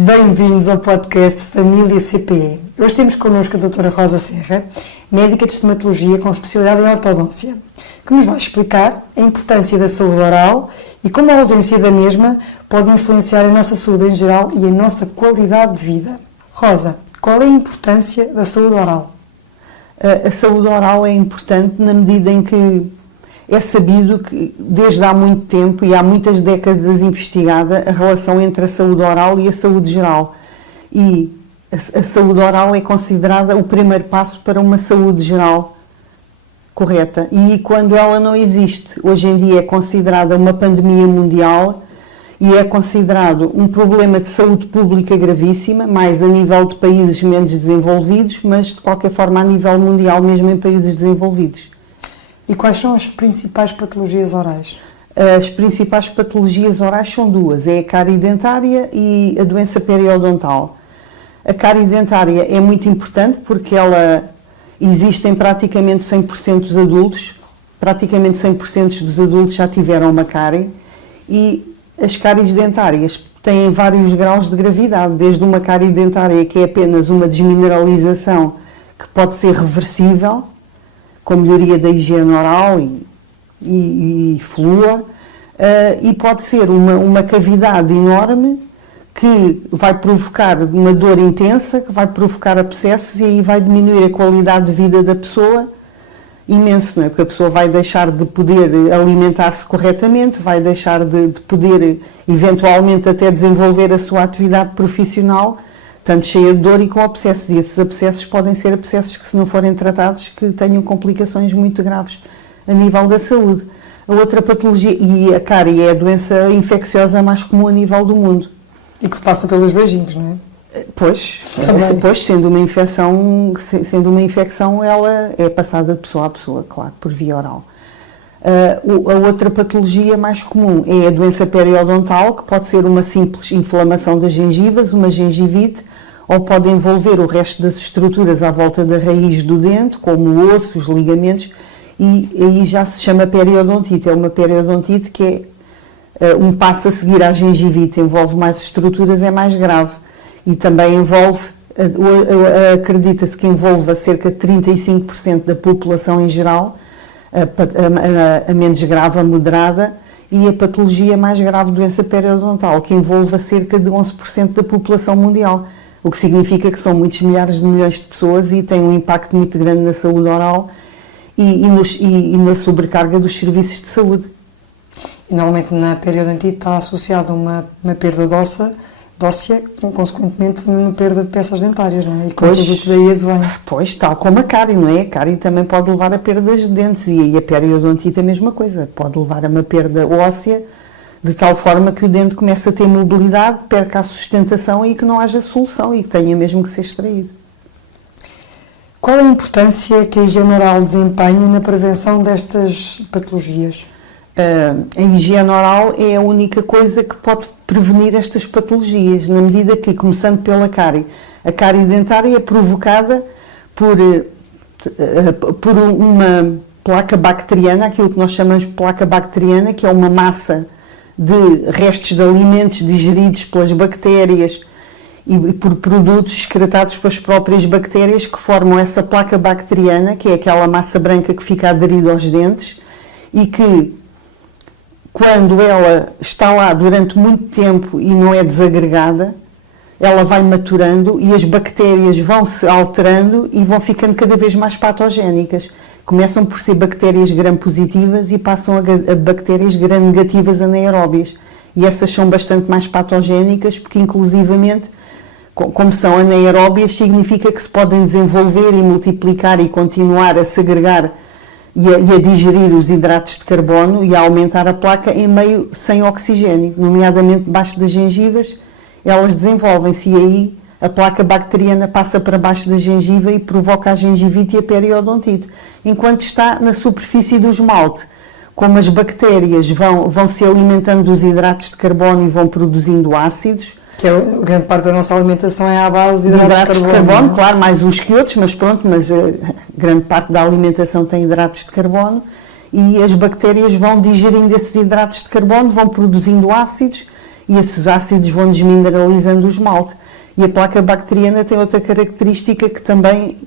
Bem-vindos ao podcast Família CPE. Hoje temos connosco a doutora Rosa Serra, médica de estomatologia com especialidade em ortodôncia, que nos vai explicar a importância da saúde oral e como a ausência da mesma pode influenciar a nossa saúde em geral e a nossa qualidade de vida. Rosa, qual é a importância da saúde oral? A saúde oral é importante na medida em que é sabido que desde há muito tempo e há muitas décadas investigada a relação entre a saúde oral e a saúde geral. E a saúde oral é considerada o primeiro passo para uma saúde geral correta. E quando ela não existe, hoje em dia é considerada uma pandemia mundial e é considerado um problema de saúde pública gravíssima, mais a nível de países menos desenvolvidos, mas de qualquer forma a nível mundial, mesmo em países desenvolvidos. E quais são as principais patologias orais? As principais patologias orais são duas, é a cárie dentária e a doença periodontal. A cárie dentária é muito importante porque ela existe em praticamente 100% dos adultos, praticamente 100% dos adultos já tiveram uma cárie, e as cáries dentárias têm vários graus de gravidade, desde uma cárie dentária que é apenas uma desmineralização que pode ser reversível, com melhoria da higiene oral e flúor, e pode ser uma cavidade enorme que vai provocar uma dor intensa, que vai provocar abscessos e aí vai diminuir a qualidade de vida da pessoa imenso, não é? Porque a pessoa vai deixar de poder alimentar-se corretamente, vai deixar de poder eventualmente até desenvolver a sua atividade profissional, tanto cheia de dor e com abscessos. E esses abscessos podem ser abscessos que, se não forem tratados, que tenham complicações muito graves a nível da saúde. A outra patologia, e a cárie é a doença infecciosa mais comum a nível do mundo. E que se passa pelos beijinhos, não é? Pois, sendo uma infecção, ela é passada de pessoa a pessoa, claro, por via oral. A outra patologia mais comum é a doença periodontal, que pode ser uma simples inflamação das gengivas, uma gengivite, ou pode envolver o resto das estruturas à volta da raiz do dente, como o osso, os ligamentos, e aí já se chama periodontite. É uma periodontite que é um passo a seguir à gengivite, envolve mais estruturas, é mais grave. E também envolve, acredita-se que envolva cerca de 35% da população em geral, a menos grave, a moderada, e a patologia mais grave, doença periodontal, que envolva cerca de 11% da população mundial, o que significa que são muitos milhares de milhões de pessoas e tem um impacto muito grande na saúde oral e na sobrecarga dos serviços de saúde. E normalmente na periodontite está associada a uma perda de óssea, consequentemente uma perda de peças dentárias, não é? E com tudo o que daí advém. Pois, tal como a cárie, não é? A cárie também pode levar a perdas de dentes e a periodontite é a mesma coisa, pode levar a uma perda óssea de tal forma que o dente começa a ter mobilidade, perca a sustentação e que não haja solução e que tenha mesmo que ser extraído. Qual a importância que a higiene oral desempenha na prevenção destas patologias? A higiene oral é a única coisa que pode prevenir estas patologias, na medida que, começando pela cárie, a cárie dentária é provocada por uma placa bacteriana, aquilo que nós chamamos de placa bacteriana, que é uma massa de restos de alimentos digeridos pelas bactérias e por produtos excretados pelas próprias bactérias que formam essa placa bacteriana, que é aquela massa branca que fica aderida aos dentes e que, quando ela está lá durante muito tempo e não é desagregada, ela vai maturando e as bactérias vão se alterando e vão ficando cada vez mais patogénicas. Começam por ser bactérias gram-positivas e passam a bactérias gram-negativas anaeróbias. E essas são bastante mais patogénicas porque, inclusivamente, como são anaeróbias, significa que se podem desenvolver e multiplicar e continuar a segregar e a digerir os hidratos de carbono e a aumentar a placa em meio sem oxigênio, nomeadamente debaixo das gengivas, elas desenvolvem-se e aí a placa bacteriana passa para baixo da gengiva e provoca a gengivite e a periodontite. Enquanto está na superfície do esmalte, como as bactérias vão se alimentando dos hidratos de carbono e vão produzindo ácidos, que é grande parte da nossa alimentação é à base de hidratos de carbono, claro, mais uns que outros, mas pronto, grande parte da alimentação tem hidratos de carbono e as bactérias vão digerindo esses hidratos de carbono, vão produzindo ácidos e esses ácidos vão desmineralizando o esmalte. E a placa bacteriana tem outra característica que também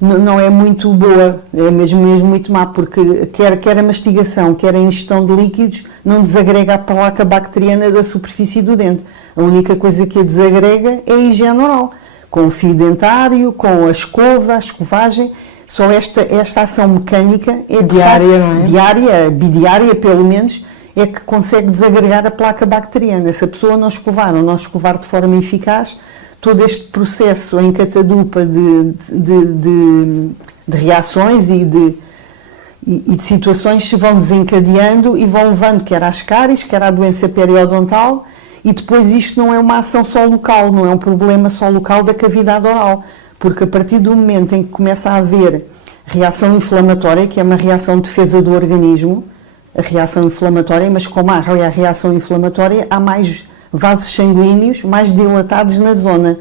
não é muito boa, é mesmo muito má, porque quer a mastigação, quer a ingestão de líquidos, não desagrega a placa bacteriana da superfície do dente. A única coisa que a desagrega é a higiene oral, com o fio dentário, com a escova, a escovagem. Só esta ação mecânica é diária, não é? Diária, bidiária pelo menos, é que consegue desagregar a placa bacteriana. Se a pessoa não escovar ou não escovar de forma eficaz, todo este processo em catadupa de reações e de situações se vão desencadeando e vão levando quer às cáries, quer à doença periodontal, e depois isto não é uma ação só local, não é um problema só local da cavidade oral, porque a partir do momento em que começa a haver reação inflamatória, que é uma reação de defesa do organismo, a reação inflamatória, mas como há a reação inflamatória, há mais vasos sanguíneos mais dilatados na zona.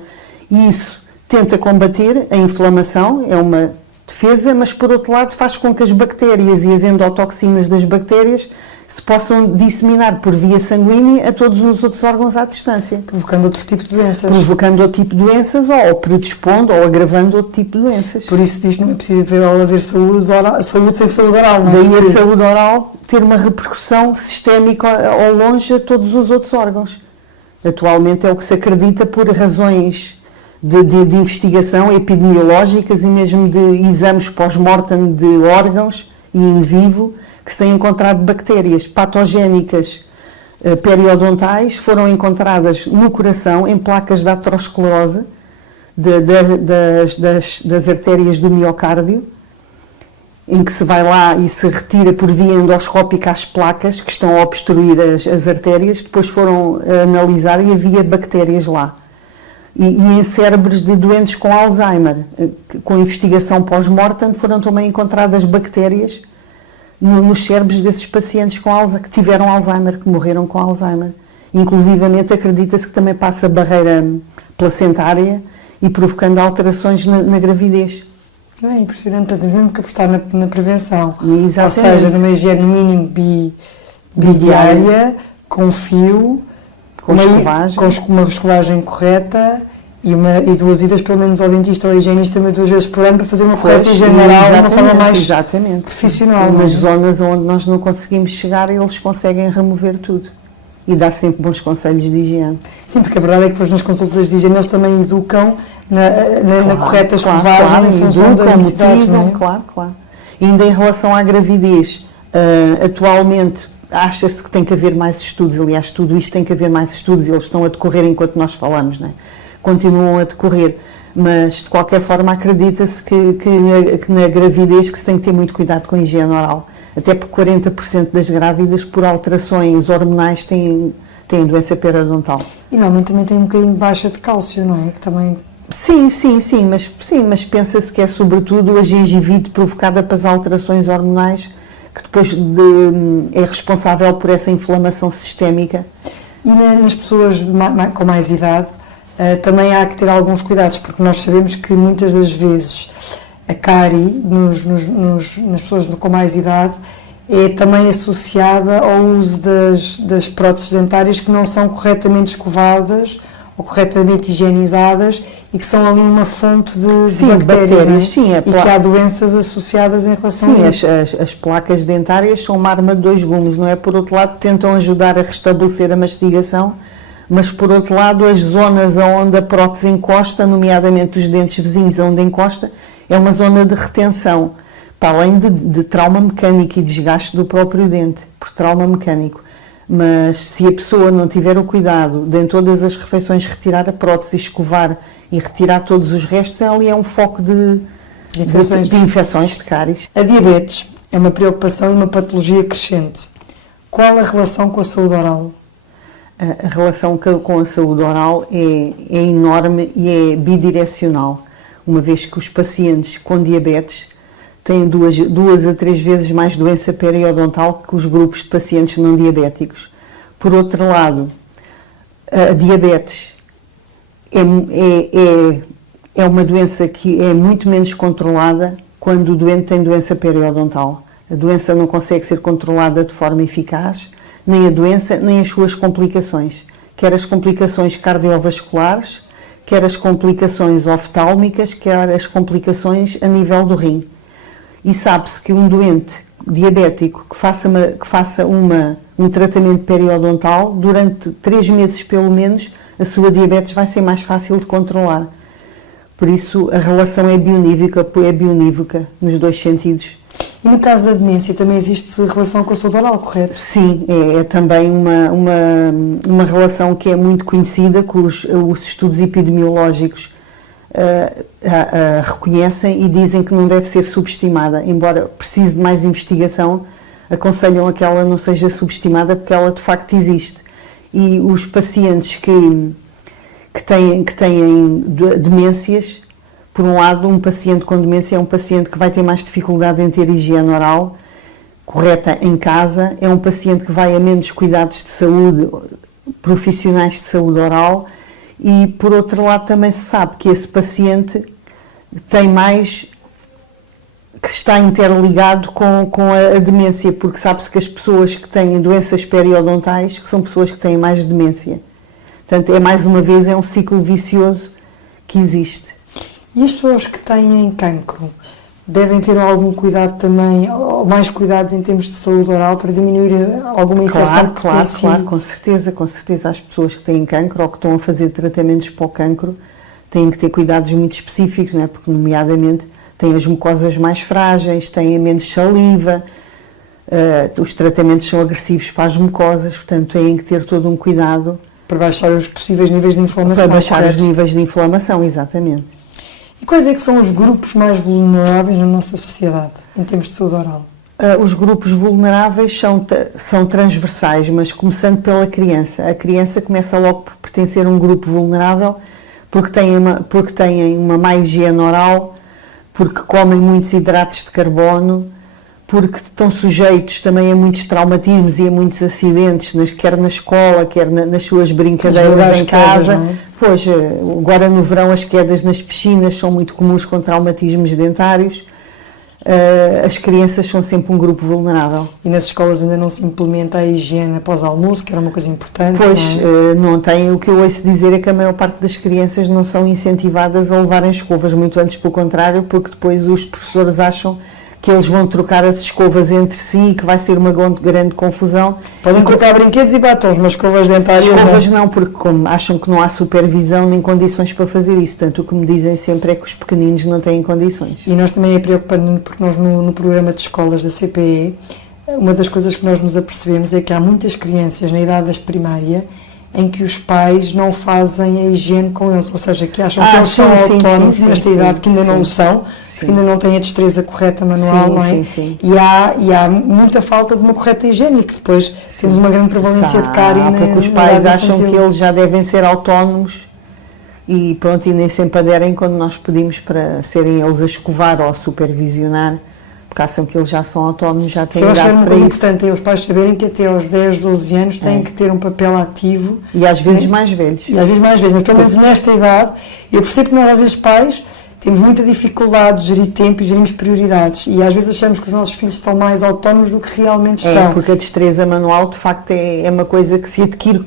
E isso tenta combater a inflamação, é uma defesa, mas por outro lado faz com que as bactérias e as endotoxinas das bactérias se possam disseminar por via sanguínea a todos os outros órgãos à distância. Provocando outro tipo de doenças. Provocando outro tipo de doenças ou predispondo ou agravando outro tipo de doenças. Por isso diz que não é possível haver saúde sem saúde oral, não é? Daí a saúde oral ter uma repercussão sistémica ao longe a todos os outros órgãos. Atualmente é o que se acredita por razões de investigação epidemiológicas e mesmo de exames pós-mortem de órgãos e in vivo que se têm encontrado bactérias patogénicas periodontais, foram encontradas no coração em placas de aterosclerose das artérias do miocárdio, em que se vai lá e se retira por via endoscópica as placas que estão a obstruir as artérias, depois foram analisar e havia bactérias lá. E em cérebros de doentes com Alzheimer, com investigação pós-mortem, foram também encontradas bactérias nos cérebros desses pacientes que tiveram Alzheimer, que morreram com Alzheimer. Inclusivamente acredita-se que também passa a barreira placentária e provocando alterações na gravidez. É impressionante, temos mesmo que apostar na prevenção. Exatamente. Ou seja, numa higiene no mínimo bidiária, com fio, com uma escovagem correta e 2 idas pelo menos ao dentista ou ao higienista 2 vezes por ano para fazer uma correta higiene oral de uma forma mais profissional. Nas zonas onde nós não conseguimos chegar, eles conseguem remover tudo. E dar sempre bons conselhos de higiene. Sim, porque a verdade é que depois nas consultas de higiene eles também educam na correta escovagem em função das necessidades, não é? Claro. E ainda em relação à gravidez, atualmente acha-se que tem que haver mais estudos, aliás, tudo isto tem que haver mais estudos e eles estão a decorrer enquanto nós falamos, não é? Continuam a decorrer, mas de qualquer forma acredita-se que na gravidez que se tem que ter muito cuidado com a higiene oral. Até porque 40% das grávidas, por alterações hormonais, têm doença periodontal. E normalmente também tem um bocadinho de baixa de cálcio, não é? Que também... Sim, mas pensa-se que é sobretudo a gengivite provocada pelas alterações hormonais que depois é responsável por essa inflamação sistémica. E nas pessoas com mais idade também há que ter alguns cuidados, porque nós sabemos que muitas das vezes a cárie nas pessoas com mais idade é também associada ao uso das próteses dentárias que não são corretamente escovadas ou corretamente higienizadas e que são ali uma fonte de bactérias, e que há doenças associadas em relação a isso. As placas dentárias são uma arma de 2 gumes, não é? Por outro lado, tentam ajudar a restabelecer a mastigação, mas por outro lado, as zonas onde a prótese encosta, nomeadamente os dentes vizinhos onde encosta, é uma zona de retenção, para além de trauma mecânico e desgaste do próprio dente, por trauma mecânico. Mas se a pessoa não tiver o cuidado de em todas as refeições retirar a prótese, escovar e retirar todos os restos, ali é um foco de infecções de cáries. A diabetes é uma preocupação e uma patologia crescente. Qual a relação com a saúde oral? A relação com a saúde oral é enorme e é bidirecional, uma vez que os pacientes com diabetes têm 2 a 3 vezes mais doença periodontal que os grupos de pacientes não diabéticos. Por outro lado, a diabetes é uma doença que é muito menos controlada quando o doente tem doença periodontal. A doença não consegue ser controlada de forma eficaz, nem a doença, nem as suas complicações, quer as complicações cardiovasculares, quer as complicações oftálmicas, quer as complicações a nível do rim. E sabe-se que um doente diabético que faça um tratamento periodontal, durante 3 meses pelo menos, a sua diabetes vai ser mais fácil de controlar. Por isso, a relação é bionívoca nos dois sentidos. E no caso da demência também existe relação com a saúde oral, correto? Sim, é também uma relação que é muito conhecida, que os estudos epidemiológicos reconhecem e dizem que não deve ser subestimada. Embora precise de mais investigação, aconselham a que ela não seja subestimada, porque ela de facto existe. E os pacientes que têm demências, por um lado, um paciente com demência é um paciente que vai ter mais dificuldade em ter higiene oral correta em casa, é um paciente que vai a menos cuidados de saúde, profissionais de saúde oral, e por outro lado também se sabe que esse paciente que está interligado com a demência, porque sabe-se que as pessoas que têm doenças periodontais, que são pessoas que têm mais demência. Portanto, mais uma vez, é um ciclo vicioso que existe. E as pessoas que têm cancro devem ter algum cuidado também, ou mais cuidados em termos de saúde oral para diminuir alguma infecção? Claro, com certeza. As pessoas que têm cancro ou que estão a fazer tratamentos para o cancro têm que ter cuidados muito específicos, não é? Porque, nomeadamente, têm as mucosas mais frágeis, têm menos saliva, os tratamentos são agressivos para as mucosas, portanto, têm que ter todo um cuidado. Para baixar os possíveis níveis de inflamação. Para baixar os níveis de inflamação, exatamente. E quais é que são os grupos mais vulneráveis na nossa sociedade, em termos de saúde oral? Os grupos vulneráveis são transversais, mas começando pela criança. A criança começa logo por pertencer a um grupo vulnerável, porque têm uma má higiene oral, porque comem muitos hidratos de carbono, porque estão sujeitos também a muitos traumatismos e a muitos acidentes, quer na escola, quer nas suas brincadeiras em casa. Não é? Pois, agora no verão as quedas nas piscinas são muito comuns com traumatismos dentários. As crianças são sempre um grupo vulnerável. E nas escolas ainda não se implementa a higiene após almoço, que era uma coisa importante. Pois, não tem. O que eu ouço dizer é que a maior parte das crianças não são incentivadas a levarem escovas, muito antes pelo contrário, porque depois os professores acham que eles vão trocar as escovas entre si e que vai ser uma grande confusão. Podem trocar brinquedos e batons, mas escovas dentárias escovas não, porque como acham que não há supervisão nem condições para fazer isso. Portanto, o que me dizem sempre é que os pequeninos não têm condições. E nós também é preocupante, porque nós no programa de escolas da CPE, uma das coisas que nós nos apercebemos é que há muitas crianças na idade da primária em que os pais não fazem a higiene com eles, ou seja, que acham que eles são autónomos nesta idade, que ainda não o são, que ainda não têm a destreza correta manual, não é? E há muita falta de uma correta higiene, e que depois temos uma grande prevalência de cárie porque os pais acham que eles já devem ser autónomos e pronto, e nem sempre aderem quando nós pedimos para serem eles a escovar ou a supervisionar, porque acham que eles já são autónomos, já têm idade para isso. Eu acho que é uma coisa importante é os pais saberem que até aos 10, 12 anos têm que ter um papel ativo. E às vezes mais velhos. Mas pelo menos nesta idade, eu percebo que nós às vezes pais temos muita dificuldade de gerir tempo e gerimos prioridades, e às vezes achamos que os nossos filhos estão mais autónomos do que realmente estão. Porque a destreza manual de facto é uma coisa que se adquire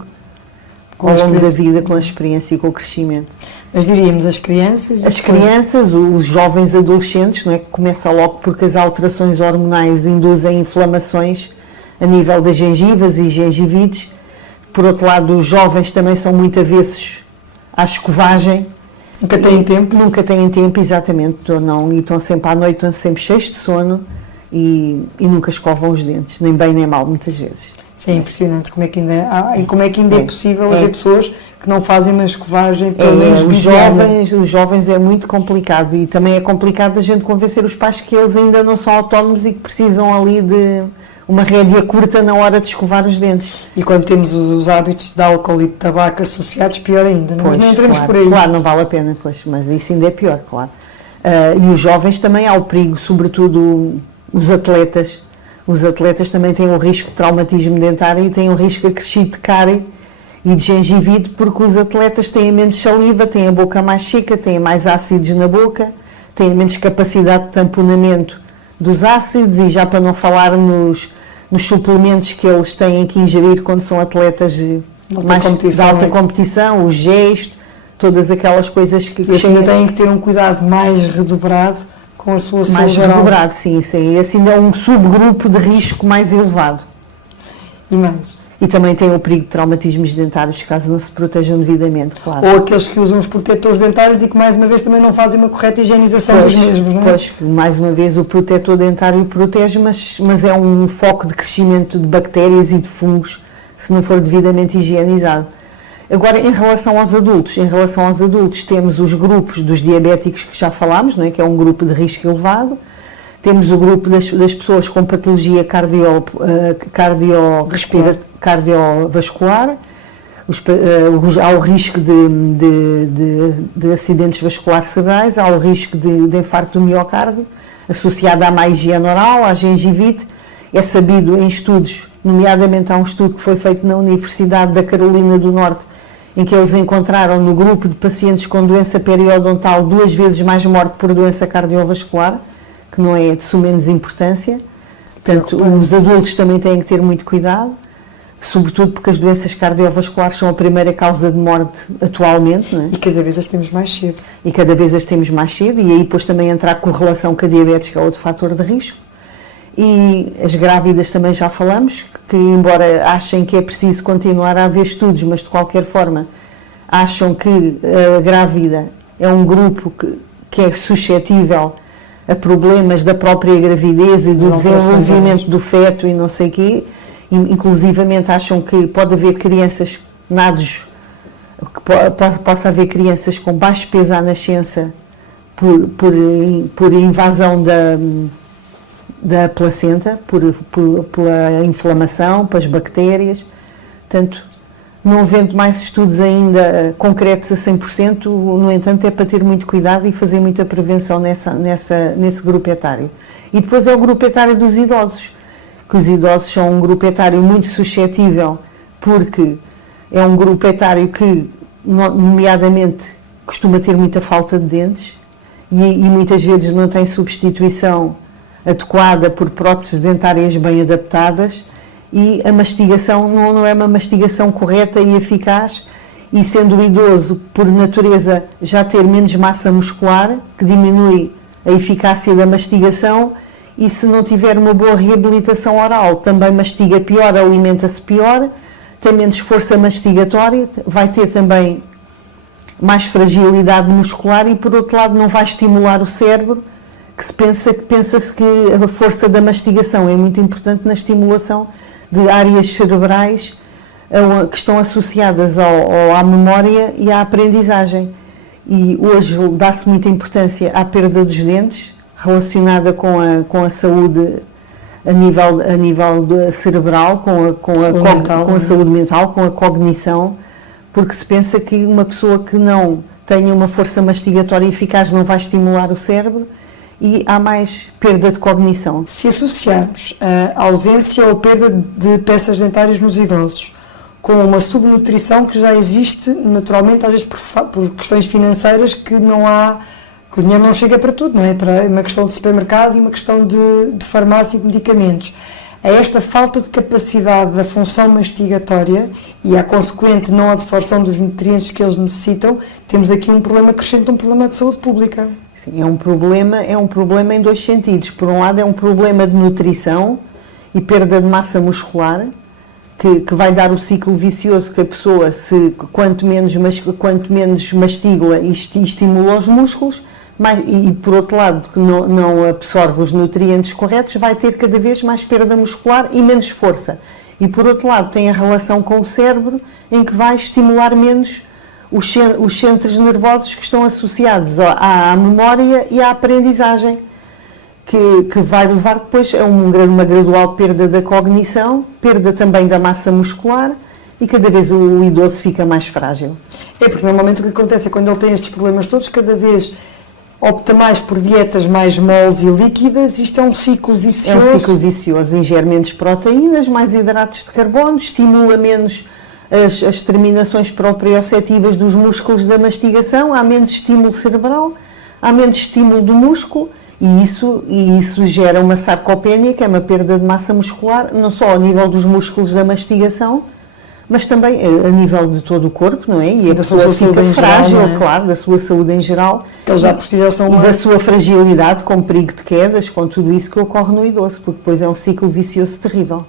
ao longo da vida, com a experiência e com o crescimento. Mas diríamos as crianças? As crianças, os jovens adolescentes, não é, que começa logo porque as alterações hormonais induzem inflamações a nível das gengivas e gengivites. Por outro lado, os jovens também são muito avessos à escovagem. Nunca têm tempo? Nunca têm tempo, exatamente. E estão sempre à noite, estão sempre cheios de sono e nunca escovam os dentes, nem bem nem mal, muitas vezes. É impressionante como é que ainda é possível haver pessoas que não fazem uma escovagem, pelo menos os jovens é muito complicado, e também é complicado a gente convencer os pais que eles ainda não são autónomos e que precisam ali de uma rédea curta na hora de escovar os dentes. E quando temos os hábitos de álcool e de tabaco associados, pior ainda, não entramos por aí. Claro, não vale a pena, mas isso ainda é pior, claro. E os jovens também há o perigo, sobretudo os atletas. Os atletas também têm um risco de traumatismo dentário e têm um risco acrescido de cárie e de gengivite, porque os atletas têm menos saliva, têm a boca mais seca, têm mais ácidos na boca, têm menos capacidade de tamponamento dos ácidos, e já para não falar nos suplementos que eles têm que ingerir quando são atletas de de alta competição, o gesto, todas aquelas coisas que... Esses ainda têm que ter um cuidado mais redobrado com a sua saúde mais redobrado, sim. Esse ainda é um subgrupo de risco mais elevado. E mais? E também tem o perigo de traumatismos dentários, caso não se protejam devidamente, claro. Ou aqueles que usam os protetores dentários e que, mais uma vez, também não fazem uma correta higienização dos mesmos, não é? Pois, mais uma vez, o protetor dentário protege, mas é um foco de crescimento de bactérias e de fungos, se não for devidamente higienizado. Agora, em relação aos adultos temos os grupos dos diabéticos que já falámos, não é? Que é um grupo de risco elevado. Temos o grupo das pessoas com patologia cardiovascular, há o risco de acidentes vasculares cerebrais, há o risco de infarto do miocárdio, associado à má higiene oral, à gengivite. É sabido em estudos, nomeadamente há um estudo que foi feito na Universidade da Carolina do Norte, em que eles encontraram no grupo de pacientes com doença periodontal 2 vezes mais morte por doença cardiovascular, que não é de menos importância. Portanto, os adultos também têm que ter muito cuidado, sobretudo porque as doenças cardiovasculares são a primeira causa de morte atualmente, não é? E cada vez as temos mais cedo. E aí depois também entra a correlação com a diabetes, que é outro fator de risco. E as grávidas também já falamos, que embora achem que é preciso continuar a haver estudos, mas de qualquer forma acham que a grávida é um grupo que é suscetível a problemas da própria gravidez e do desenvolvimento do feto e não sei o quê, inclusivamente acham que pode haver crianças nados, que possa haver crianças com baixo peso à nascença por invasão da placenta, pela inflamação, pelas bactérias. Portanto, não havendo mais estudos ainda concretos a 100%, no entanto, é para ter muito cuidado e fazer muita prevenção nesse grupo etário. E depois é o grupo etário dos idosos, que os idosos são um grupo etário muito suscetível, porque é um grupo etário que, nomeadamente, costuma ter muita falta de dentes e muitas vezes não tem substituição adequada por próteses dentárias bem adaptadas, e a mastigação não é uma mastigação correta e eficaz, e sendo o idoso, por natureza, já ter menos massa muscular, que diminui a eficácia da mastigação, e se não tiver uma boa reabilitação oral, também mastiga pior, alimenta-se pior, tem menos força mastigatória, vai ter também mais fragilidade muscular e, por outro lado, não vai estimular o cérebro, que pensa-se que a força da mastigação é muito importante na estimulação de áreas cerebrais que estão associadas à memória e à aprendizagem. E hoje dá-se muita importância à perda dos dentes, relacionada com a saúde a nível cerebral, com a saúde mental, com a cognição, porque se pensa que uma pessoa que não tenha uma força mastigatória eficaz não vai estimular o cérebro, e há mais perda de cognição. Se associarmos a ausência ou perda de peças dentárias nos idosos com uma subnutrição que já existe naturalmente, às vezes por questões financeiras, que o dinheiro não chega para tudo, não é? Para uma questão de supermercado e uma questão de farmácia e de medicamentos. A esta falta de capacidade da função mastigatória e à consequente não absorção dos nutrientes que eles necessitam, temos aqui um problema crescente, um problema de saúde pública. Sim, é um problema em 2 sentidos. Por um lado, é um problema de nutrição e perda de massa muscular, que vai dar o ciclo vicioso, que a pessoa, quanto menos mastiga e estimula os músculos, e por outro lado, que não absorve os nutrientes corretos, vai ter cada vez mais perda muscular e menos força. E por outro lado, tem a relação com o cérebro, em que vai estimular menos os centros nervosos que estão associados à memória e à aprendizagem, que vai levar depois a uma gradual perda da cognição, perda também da massa muscular, e cada vez o idoso fica mais frágil. É porque normalmente o que acontece é quando ele tem estes problemas todos, cada vez opta mais por dietas mais moles e líquidas. Isto é um ciclo vicioso. É um ciclo vicioso, ingere menos proteínas, mais hidratos de carbono, estimula menos as terminações proprioceptivas dos músculos da mastigação, há menos estímulo cerebral, há menos estímulo do músculo, e isso gera uma sarcopenia, que é uma perda de massa muscular, não só ao nível dos músculos da mastigação, mas também a nível de todo o corpo, não é? E a Da sua pessoa saúde fica em geral, frágil, não é? claro, da sua saúde em geral. Que eles já por si já são E mais- da sua fragilidade, com perigo de quedas, com tudo isso que ocorre no idoso, porque depois é um ciclo vicioso terrível.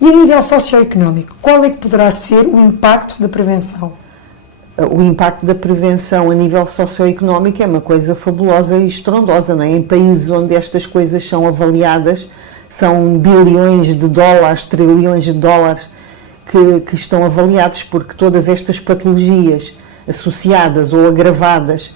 E a nível socioeconómico, qual é que poderá ser o impacto da prevenção? O impacto da prevenção a nível socioeconómico é uma coisa fabulosa e estrondosa, não é? Em países onde estas coisas são avaliadas, são bilhões de dólares, trilhões de dólares que estão avaliados, porque todas estas patologias associadas ou agravadas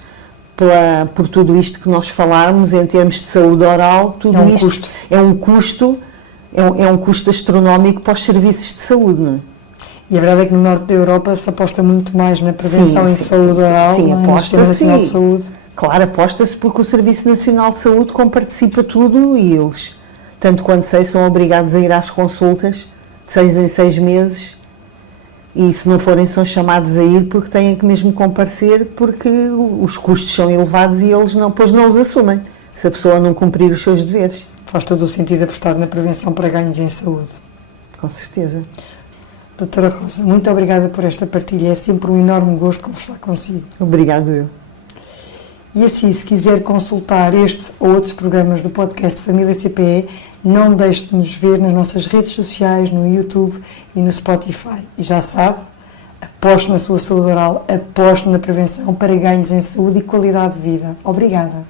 por tudo isto que nós falarmos em termos de saúde oral, tudo É um isto custo. é um custo astronómico para os serviços de saúde, não é? E a verdade é que no norte da Europa se aposta muito mais na prevenção em saúde oral, sim, não é? No Sistema aposta-se, Nacional de Saúde. Claro, aposta-se porque o Serviço Nacional de Saúde comparticipa tudo e eles, tanto quanto sei, são obrigados a ir às consultas de 6 em 6 meses e se não forem são chamados a ir porque têm que mesmo comparecer porque os custos são elevados e eles depois não os assumem se a pessoa não cumprir os seus deveres. Faz todo o sentido apostar na prevenção para ganhos em saúde. Com certeza. Doutora Rosa, muito obrigada por esta partilha. É sempre um enorme gosto conversar consigo. Obrigado eu. E assim, se quiser consultar este ou outros programas do podcast Família CPE, não deixe de nos ver nas nossas redes sociais, no YouTube e no Spotify. E já sabe, aposte na sua saúde oral, aposte na prevenção para ganhos em saúde e qualidade de vida. Obrigada.